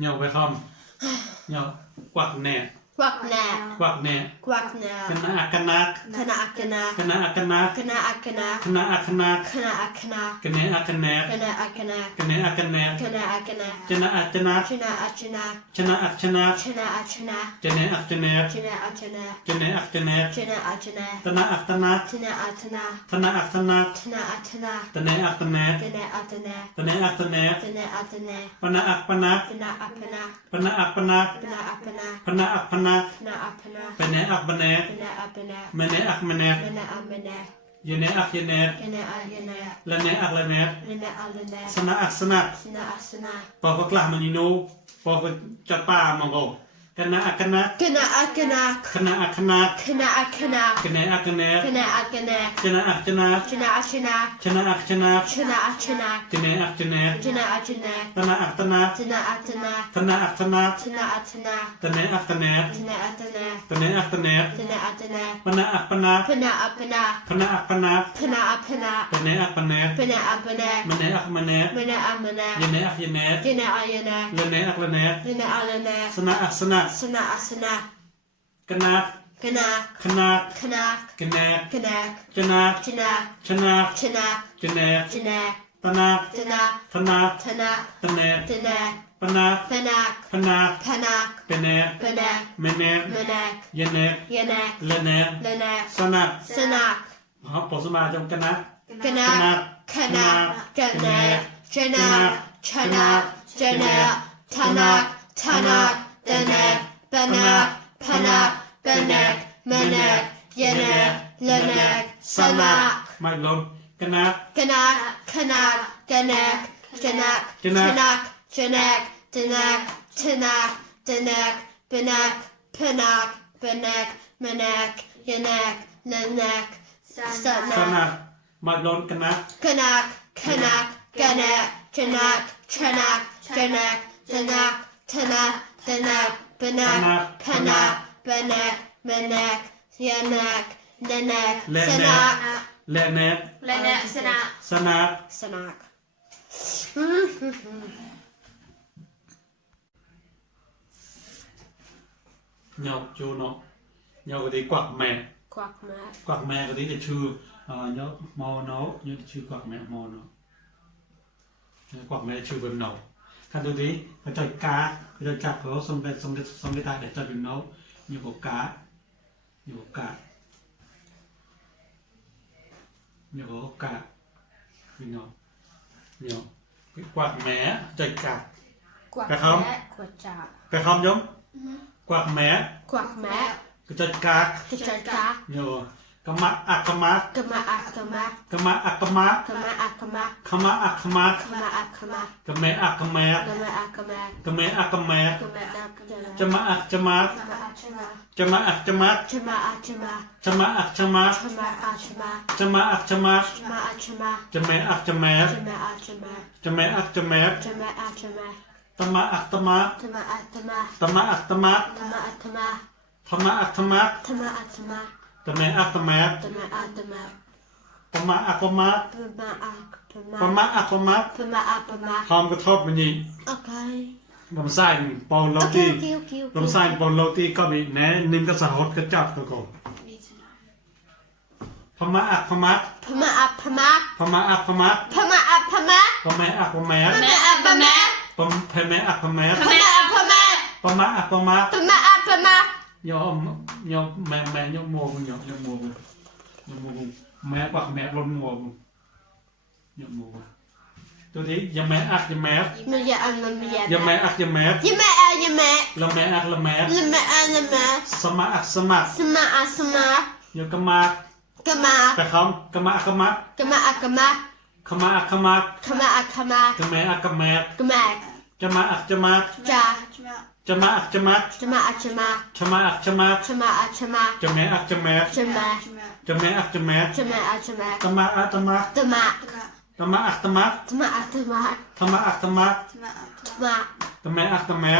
nhau phải không nhau quạt nè quạt nè quạt nè quạt nè kena kena kena kena kena kena kena kena kena kena kena kena kena kena kena kena kena kena cena cena chena chena cena cena chena chena cena cena chena chena cena cena chena chena tana tana chena chena tana tana chena chena tana tana chena chena tana tana chena chena pana pana pena pena pana pana pena pena pana pana pena pena pene akbane pena pena mene akmene pena pena yene akyene kena kena lene aklene pena pena sana aksana chena chena pok klah menino pok capa monggo kena akena kena kena kena akena kena kena kene akene kena kena cena akena chena chena cena akena chena chena kene akene chena chena tana aktana chena chena tana aktana chena chena tane aktane chena chena tane aktane chena chena pana akpana pena pena pana akpana pena pena tane akpane pena pena mene akmene pena pena yene akyene kena kena lene aklene kena kena sana aksana chena chena kena kena kena kena kene kena cena chena cena chena kene chena tana chena tana chena tane chena pana pena pana pena pene pena mene mena yene yena lene lena sana sana ครับผมสมาจงกันนะ kena kena kena chena chena chena tana tana tana pena pena pena mena yena lena sana ไม่ลงกันนะ kena kena kena kena kena kena kena kena kena penak penak penak menak yenak lenak สนะไม่ลงกันนะ kanak kanak kanak kanak kanak kanak kanak kanak kanak penak penak penak menak yenak lenak และแน sanak และแน lenak sanak สนะ sanak เหยาจูเนาะเหยาก็ดีกวักแม่ quack mat กวักแม่ก็ดีจะชื่อเหยามอเนาะเหยาชื่อกวักแม่มอเนาะกวักแม่ชื่อเป็นเนาะคันดูดิเขาจะกาเขาจะจับเขาสมเด็จตาเด็ดจะเป็นเนาะอยู่กับกาอยู่กับกาอยู่กับกาพี่เนาะเนี่ยกวักแม่ใจกา quack Cái không? mat quack chạc ไปคำยมกวักแม่ quack mat ก็จะกาก chạc chạc อยู่กะมะอักกะมะ kama akama กะมะอักกะมะ kama akama ขมะอักขมะ kama akama กะแม่อักกะแม่ kama akama กะแม่อักกะแม่ kama akama จะมาอักจะมา kama achama จะมาอักจะมา chama achama จะมาอักจะมา chama achama จะมาอักจะมา chama achama จะแม่อักจะแม่ chama achama จะแม่อักจะแม่ chama achama ตะมะอักตะมะ chama atama ตะมะอักตะมะ chama atama ธรรมะอักธรรมะ chama atama ตะแม่อักตะแม่ chama atama ตะมะอักตะมะ pama akama ปะมะอักปะมะ pama apama หอมกระทบมันนี่ okay ลำไส้ปอนโรตี okay ลำไส้ปอนโรตีก็มีแหนนิ่มก็สะหดกระจับก็โกพม่าอักพม่า pama apama พม่าอักพม่า pama apama พม่าอักพม่า pama apama พม่าอักพม่า pama apama พม่าอักพม่า pama apama ยอมยอมแม่ยอมโมงยอมโมงยอมโมงแม่ปักแม่ล้นโมงยอมโมงตัวนี้ยังแม่อักยังแม่ Maya ana maya. ยังแม่อักยังแม่ Yama yama. ละแม่อักละแม่ Lama lama. สมาอักสมา Sama asama. ยกมา Kama. ไปคำกมาอักมา Kama akama. ขมาอักขมา Kama akama. กแม่อักกแม่ Kama. จะมาอักจะมา Ja. จะมาอักจะมา Chama achama. ชมาอักชมา Chama achama. จะแม่อักจะแม่ Chama. จะแม่อักจะแม่ Chama achama. ตมาอักตมา Tama. ตมาอักตมา Tama atama. ตมาอักตมา Tama. ตแม่อักตแม่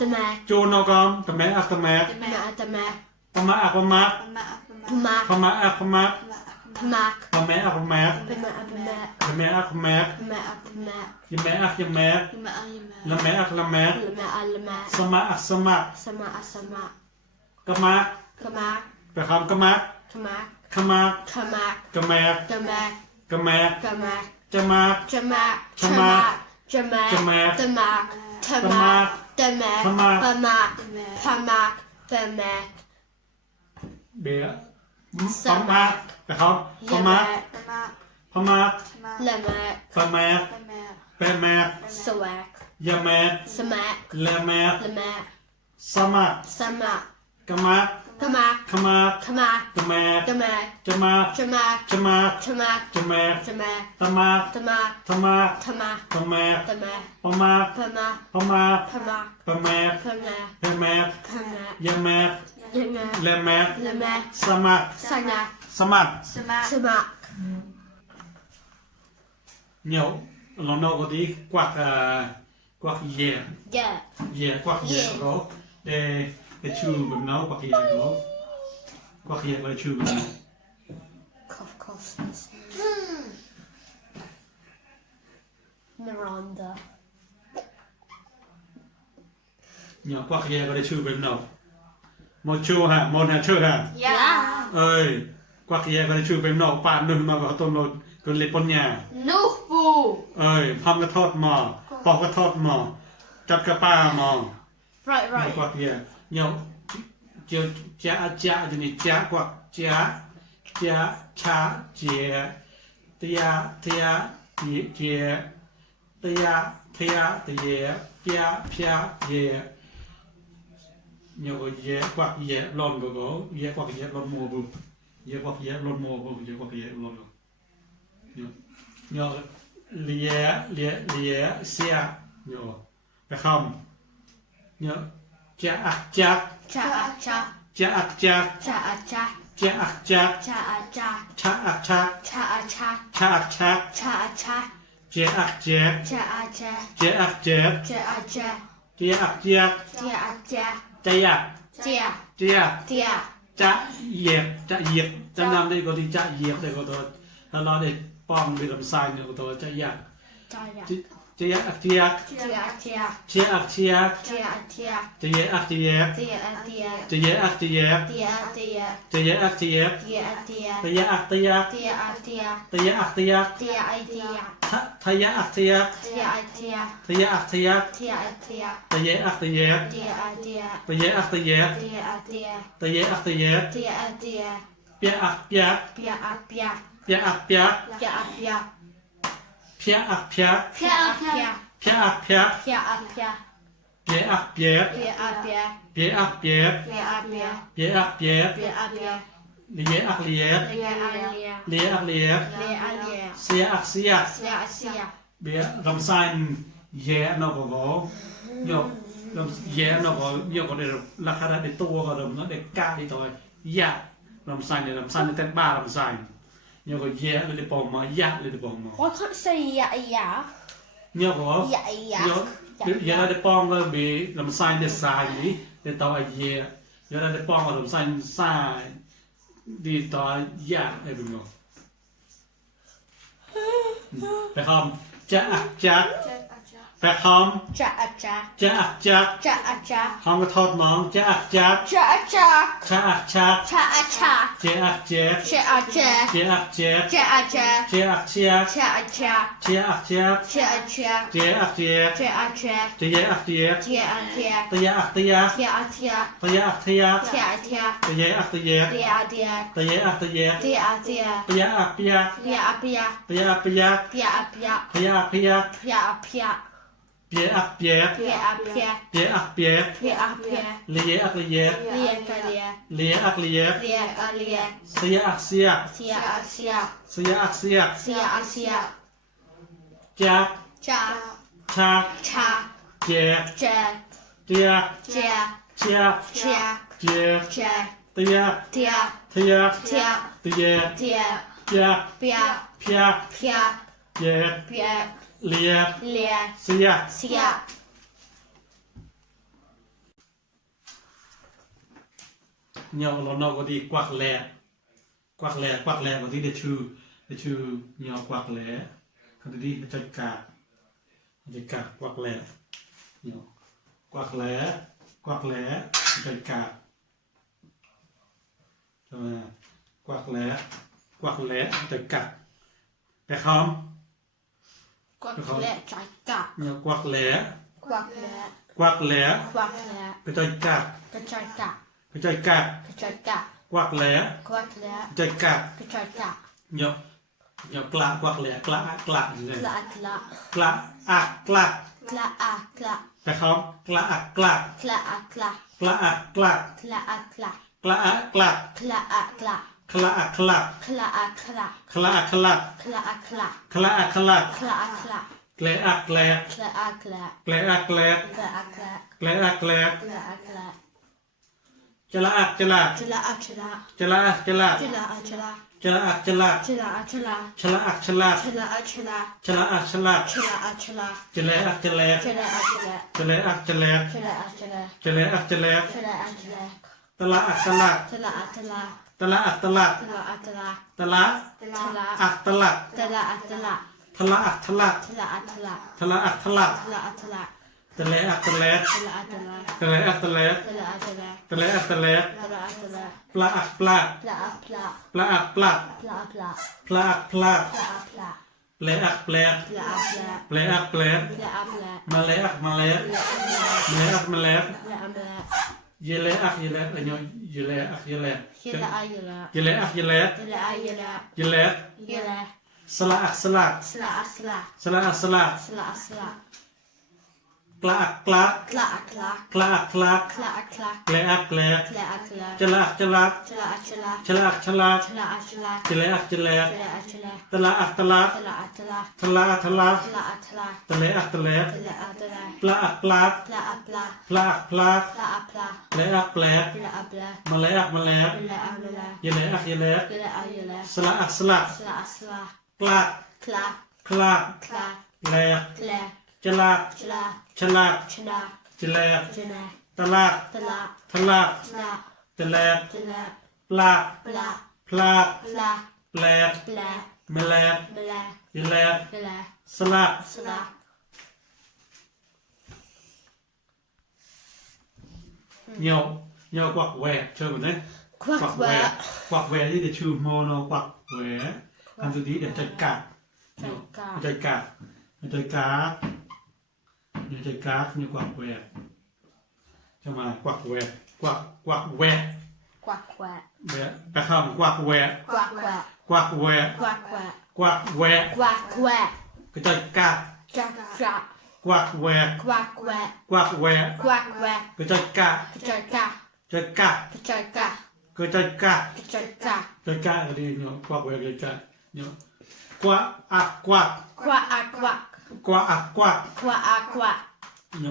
Tama. จูนอกอมตแม่อักตแม่ Tama atama. ปะมาอะปะมัก Pamak. ปะมาอะปะมัก Pamak. ปะแม่อะปะแม็ก Pamak. Pamak. ปะแม่อะปะแม็ก Pamak. Pamak. ยะแม่อะยะแม็กละแม่อะละแม็ก Lamak. Lamak. สมาอะสมัก Samak. Samak. กะมัก Kamak. ไปคำกะมัก Kamak. ขมัก Kamak. กะแม็ก Kamak. กะแม็ก Kamak. จะมัก Jamak. Jamak. Jamak. Jamak. Damak. Tamak. Tamak. Tamak. Pamak. Pamak. Pamak. เบียปะมักไปคำปะมัก Yamak. พมัก Lamak. ปะแม็กแปะแม็ก Sawak. ยะแม็ก Samak. ละแม็ก Lamak. สมัก Samak. กะมัก Kamak. ขมัก Kamak. กะแม็ก Kamak. จะมัก Jamak. จะมัก Jamak. จะแม็ก Jamak. ตะมัก Tamak. ทมัก Tamak. ตะแม็ก Tamak. ปะมัก Pamak. พมัก Pamak. ปะแม็ก Pamak. แปะแม็ก Pamak. ยะแม็ก Yamak. ละแม็ก Lamak. สมัก Sanak. สมัก Samak. เหนียวเราเนาก็ดีกวักกวักเย่ Yeah. เย่กวักเย่ก็เดชื่อแบบเนากวักเย่ก็กวักเย่ก็ชื่อแบบเนา Cough, cough. Miranda. เหนียวกวักเย่ก็ชื่อแบบเนาโมชูฮะโมนาชื่อฮะ Yeah. เอ้ยกวักเย่ก็ชื่อแบบเนาป่านนึงมาก็ต้นเราก็เลยปนยา Nuhu. เอ้ยพำกระทอดหมอปอกกระทอดหมอจับกระป้าหมอ Right, กวั right. กเย่เหนียวเจียวจ้าจ้าจะนี่จ้ากวักจ้าจ้าชาเจียเตียเตียเจียเตียเตียเตียเตียเปียเปียเจียเหนียวก็เย่กวักเย่ร้อนก็เย่กวักเย่ร้อนโมบุเย่กวักเย่ร้อนโมบุเย่กวักเย่ร้อนเหนียวเลียเลียเลียเสียเหนียวไปคำเหนียวจ้าจัก Cha cha. จ้าจัก Cha cha. จ้าจัก Cha cha. ชาชัก Cha cha. ชาชัก Cha cha. เจ๊อักเจ๊ก Cha cha. เจ๊อักเจ๊ก Cha cha. เจ๊อักเจ๊ก Cha cha. เจ๊ยัก Tia. เจ๊ย Tia. จะเหยียบจะเหยียบจะนำได้ก็ที่จะเหยียบได้ก็ตัวถ้าเราได้ป้องไปลำไส้เนี่ยก็ตัวจะยัก Tia. เจ๊ยักอักเจ๊ก Tia tia. เจ๊อักเจ๊ก Tia tia. เจ๊ยอักเจ๊ก Tia tia. เจ๊ยอักเจ๊ก Tia tia. เจ๊ยอักเจ๊ก Tia tia. เจ๊ยอักเจ๊ก Tia tia. เจ๊ยอักเจ๊ก Tia tia. ทะยะอักเจ๊ก Tia tia. ทะยะอักเจ๊ก Tia tia. เจ๊ยอักเจ๊ก Tia tia. เจ๊ยอักเจ๊ก Tia tia. เจ๊ยอักเจ๊ก Tia tia. เปียอักเปียก Pia pia. เปียอักเปียก Pia pia. เปียอักเปียก Pia pia. เปียอักเปียก Pia pia. เปียอักเปียก Pia pia. เปียอักเปียก Pia pia. เปียอักเปียก Pia pia. เลียอักเลียก Lia alia. เลียอักเลียก Lia alia. เสียอักเสีย Sia sia. เบียลำไส้แย่เนาะก็ยกลำแย่เนาะก็ยกก็ได้ราคาได้ตัวก็ได้เนาะได้ก้าที่ตัวยะลำไส้เนี่ยลำไส้เนี่ยเต้นบ้าลำไส้ยกก็แย่เลยได้ปองมายะเลยได้ปองมา Why can't you say ya ya? เนี่ยก็ Ya ya. ยะได้ปองก็มีลำไส้เนี่ยสายนี้ได้ตัวยะยะได้ปองก็ลำไส้สายดีตัวยะไอ้บุญเนาะไปคำจะอักจักไปคำ Cha cha. จะอักจัก Cha cha. ห้องกระทอดน้องจะอักจัก Cha cha. ชาอักชัก Cha cha. เจอักเจ๊ก Cha cha. เจอักเจ๊ก Cha cha. เจอักเชียก Cha cha. เจอักเจ๊ก Cha cha. เจอักเจ๊ก Cha cha. เจอักเจ๊ก Tia tia. เตยอักเตียก Tia tia. เตยอักเตียก Tia tia. เตยอักเตียก Tia tia. เตยอักเตียก Tia tia. เตยอักเปียก Pia pia. เตยอักเปียก Pia pia. เตยอักเปียก Pia pia. เปียอักเปียก Pia pia. เปียอักเปียก Pia pia. เลียอักเลียก Lia lia. เลียอักเลียก Lia lia. เสียอักเสียก Sia sia. เสียอักเสียก Sia sia. จัก Cha. ชัก Cha. เจ๊ก Jack. เตียก Jack. เชียก Jack. เจ๊ก Jack. เตียก Tia. เทียก Tia. เตียก Tia. เปียก Pia. เพียก Pia. เจ๊ก Pia. เลียก Lia. เสีย Sia. เ nhau nó có đi quạt lẹ có tí để trừ nhau quạt lẹ còn đi chơi cả quạt lẹ nhau quạt lẹ chơi cả rồi quạt lẹ chơi cả phải không quạt lẹ trái cả nhau quạt lẹ quạt lẹ cái chơi cả cái trái cả cái chơi cả cái trái cả quạt lẹ chơi cả cái trái cả nhau klạ quạt lẹ klạ gì này klạ phải không klạ nhau quạt què chơi một đấy quạt què đi để trừ mono quạt què làm từ tí để chơi cả chơi cá như quạt què cho mà quạt què phải không quạt què cái chơi cá quạt què cái chơi cá cái đi nhớ quạt què cái cá nhớ quạt nhớ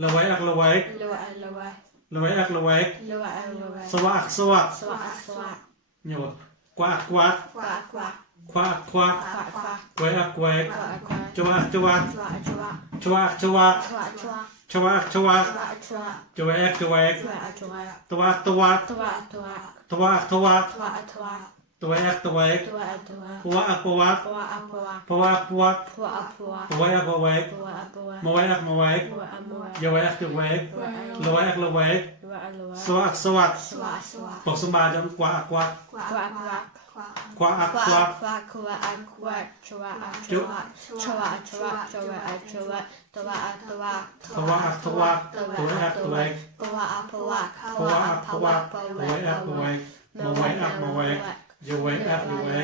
ละไว้อักละไว้ Lua lua. ละไว้อักละไว้ Lua lua. สวะอักสวะ Swat swat. เนี่ยว่กวาดกวาด Quack quack. ควาดควาด Quack quack. แกวะแกวะ Quack quack. จวะจวะ Chua chua. ชวะชวะ Chua chua. ชวะชวะ Chua chua. จวะจวะ Chua chua. ตวะตวะ Tua tua. ตวะตวะ Tua tua. ตวะตวะ Tua tua. ปวะปวะ Pua pua. ปวะปวะ Pua pua. ปวะปวะ Pua pua. มาไว้อักมาไว้ Pua pua. จวะจวะ Lua ละไว้อักละไว้ lua lua. สวะสวัส Swat swat. ปกสมบาจังกวาดกวาด Quack quack. ควาอักควา Quack quack quack quack. Chua chua. Chua chua. Chua chua. Tua tua. ทวะอักทวะตัวอักตัว Pua pua. ปวะอักปวะปวะอักปวะมาไว้อักมาไว้จวะอักละไว้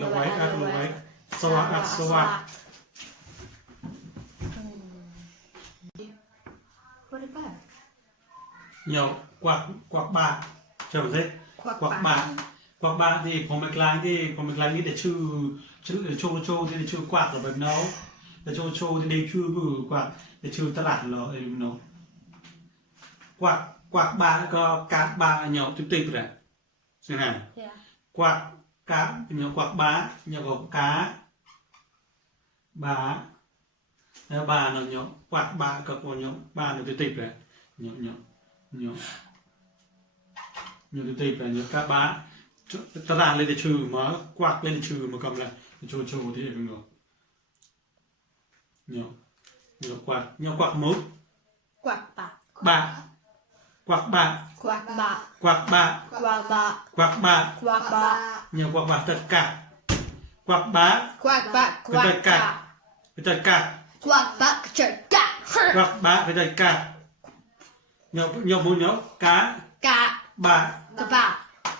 ละไว้อักละไว้สวะอักสวะ What about? เหนียวกวักกวักบาใช่ไหมสิกวักบา กวักบาที่ผมไปกลางที่ผมไปกลางนี่แต่ชื่อโชว์ที่ได้ชื่อกวักหรือแบบน้องแต่โชว์ที่ได้ชื่อบือกวักแต่ชื่อตลาดเหรอไอ้น้องกวักบาก็กาบาเหนียวติ๊บๆเลยใช่ไหม Yeah. กวักกาเหนียวกวักบาเหนียวกับกาบาแล้วบาเนาะเหนียวกวักบากับเหนียวบาเหนียวติ๊บๆเลยเหนียวติ๊บๆเลยเหนียวกาบาตลาดเลยได้ชื่อมากวักเลยได้ชื่อมากำลังโชว์ที่เองเนาะเหนียวกวักมุก Quack ba. บากวักบา Quack ba. กวักบา Quack ba. กวักบา Quack ba. เหนียวกวักบาตัดกะกวักบา Quack ba. Quack ba. ไปตัดกะ Quack ba. Quack ba. กวักบาไปตัดกะเหนียวหมูเหนียวกะ Ka. บา Ka ba.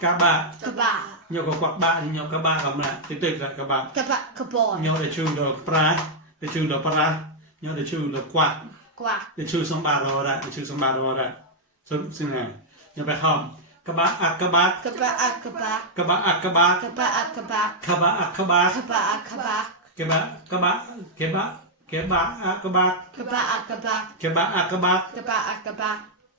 กะบา Ka ba. เหนียวกับกวักบาเหนียวกะบากำลังติ๊บๆเลยกะบา Ka ba. Ka boy. เหนียวได้ชื่อดอกปลาได้ชื่อดอกปลาเหนียวได้ชื่อดอกกวัก Quack. ได้ชื่อสมบัติเราได้ได้ชื่อสมบัติเราได้ซึ่งไงอย่าไปคำกะบะอักกะบะ Ka ba. Ka ba. กะบะอักกะบะ Ka ba. Ka ba. ขะบะอักขะบะ Ka ba. Ka ba. กะบะกะบะเกะบะเกะบะอักกะบะ Ka ba. Ka ba. เกะบะอักกะบะ Ka ba. Ka ba.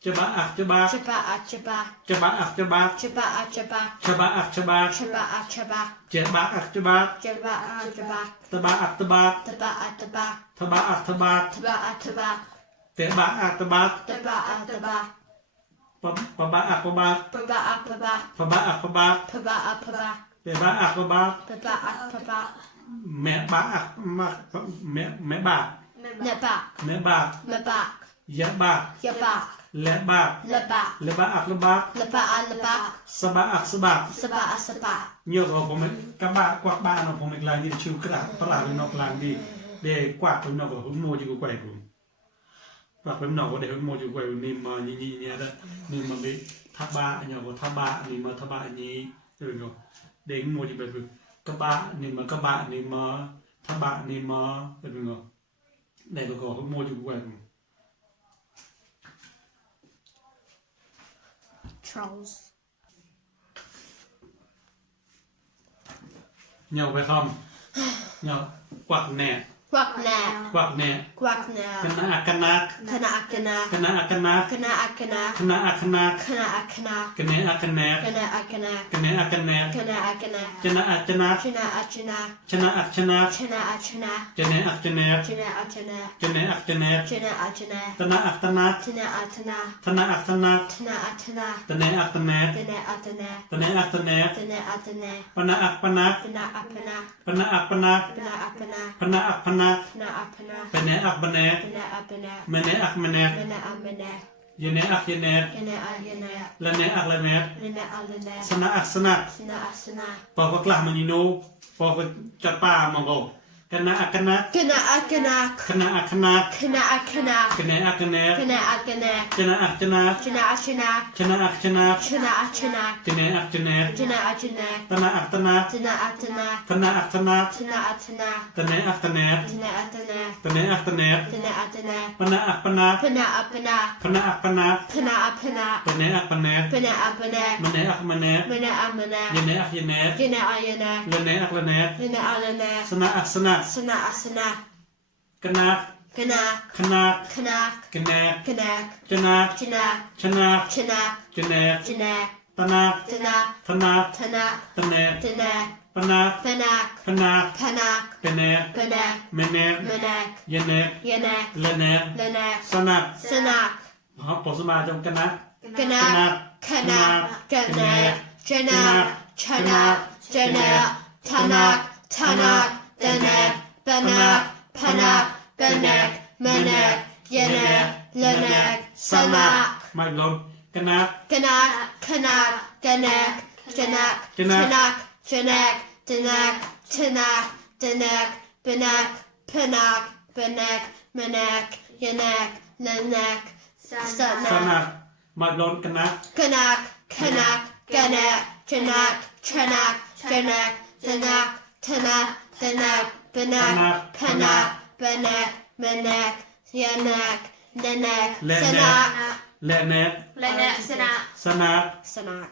จะบะอักจะบะ Cha ba. Cha ba. จะบะอักจะบะ Cha ba. Cha ba. จะบะอักจะบะ Cha ba. Cha ba. เจะบะอักจะบะ Cha ba. Cha ba. ตะบะอักตะบะ Ta ba. Ta ba. ทะบะอักทะบะ Ta ba. Ta ba. เตะบะอักตะบะ Ta ba. Ta ba. ปะบะอักปะบะ Pa ba. Pa ba. พะบะอักปะบะ Pa ba. Pa ba. เตะบะอักปะบะ Pa ba. Pa ba. แม่บะอักมาแม่บะ Ne ba. แม่บะ Me ba. ยะบะ Ya ba. และบะ Le ba. และบะอักและบะ Le ba. Le ba. สบะอักสบะ Sa ba. Sa ba. เยอะกว่าผมกระบะกวักบ้านเราผมอีกลายนี่ชิวกระดาษตลาดเป็นนอกลางดีเด็กกวาดเป็นนอกกับหุ่นโมจิกูไกวกูกวาดเป็นนอกกับเด็กหุ่นโมจิกูไกวนี่มานี่เนี่ยนะนี่มาไปทับบะเนี่ยว่าทับบะนี่มาทับบะนี้เออเนาะเด็กโมจิไปคือกระบะนี่มากระบะนี่มาทับบะนี่มาเออเนาะเด็กก็หุ่นโมจิกูไกวกู Trolls. เนี่ยไปคำเนี่ยกวักแหน่ Quack na. กวักแหน่ Quack ค na. ณะอักคณะ Kana akana. คณะอักคณะ Kana akana. คณะอักคณะ Kana akana. คณะอักคณะ Kana akana. คณะอักคณะ Kana akana. ชนะอักชนะ Chana achana. ชนะอักชนะ Chana achana. ชนะอักชนะ Chana achana. ชนะอักชนะ Chana achana. ธนะอักธนะ Chana atana. ธนะอักธนะ Chana atana. ธนะอักธนะ Chana atana. ธนะอักธนะ Chana atana. ปนะอักปนะ Chana apana. ปนะอักปนะ Chana apana. ปนะอักปนะ Chana apana. ปนะอักปนะ Chana apana. มะเนอักมะเน Chana amana. ยเนอักยเน Chana ayana. ละเนอักละเน Chana alana. สนะอักสนะ Chana asana. ปอกกลามันยิโนปอกจัดป้ามองโกคณะอักคณะ Kana akana. คณะอักคณะ Kana akana. คณะอักคณะ Kana akana. ชนะอักชนะ Chana achana. ชนะอักชนะ Chana achana. ชนะอักชนะ Chana achana. ธนะอักธนะ Chana atana. ธนะอักธนะ Chana atana. ธนะอักธนะ Chana atana. ธนะอักธนะ Chana atana. ปนะอักปนะ Pana apana. พนะอักปนะ Pana apana. ปนะอักปนะ Pana apana. มะเนอักมะเน Mana amana. ยเนอักยเน Chana ayana. ละเนอักละเน Chana alana. สนะอักสนะ Sana asana. คณะ Kanak. ขนัก Kanak. กระแนก Kanak. จะนัก Chanak. ชนัก Chanak. จะแนก Chanak. ตะนัก Tanak. ทนัก Tanak. ตะแนก Tanak. ปนัก Panak. พนัก Panak. เป็นแนก Panak. เมแนก Manak. เยแนก Yanak. เลแนก Lanak. สนัก Sanak. ครับผมสมาจงกันนะ Kanak. Kanak. Kanak. Chanak. Chanak. Chanak. Tanak. Tanak. Tanak. Panak. Panak. Panak. Manak. Yanak. Lanak. Sanak. ไม่ลงกันนะ Kanak. Kanak. Kanak. Chanak. Chanak. Chanak. Chanak. Tanak. Tanak. Panak. Panak. Panak. Manak. Yanak. Lanak. ส Sanak. นักไม่ลงกันนะ Kanak. Kanak. Kanak. Chanak. Chanak. Chanak. Tanak. Tanak. Tanak. Panak. Panak. Panak. Manak. Yanak. Lanak. Sanak. และแนก Lanak. Sanak. สนัก Sanak.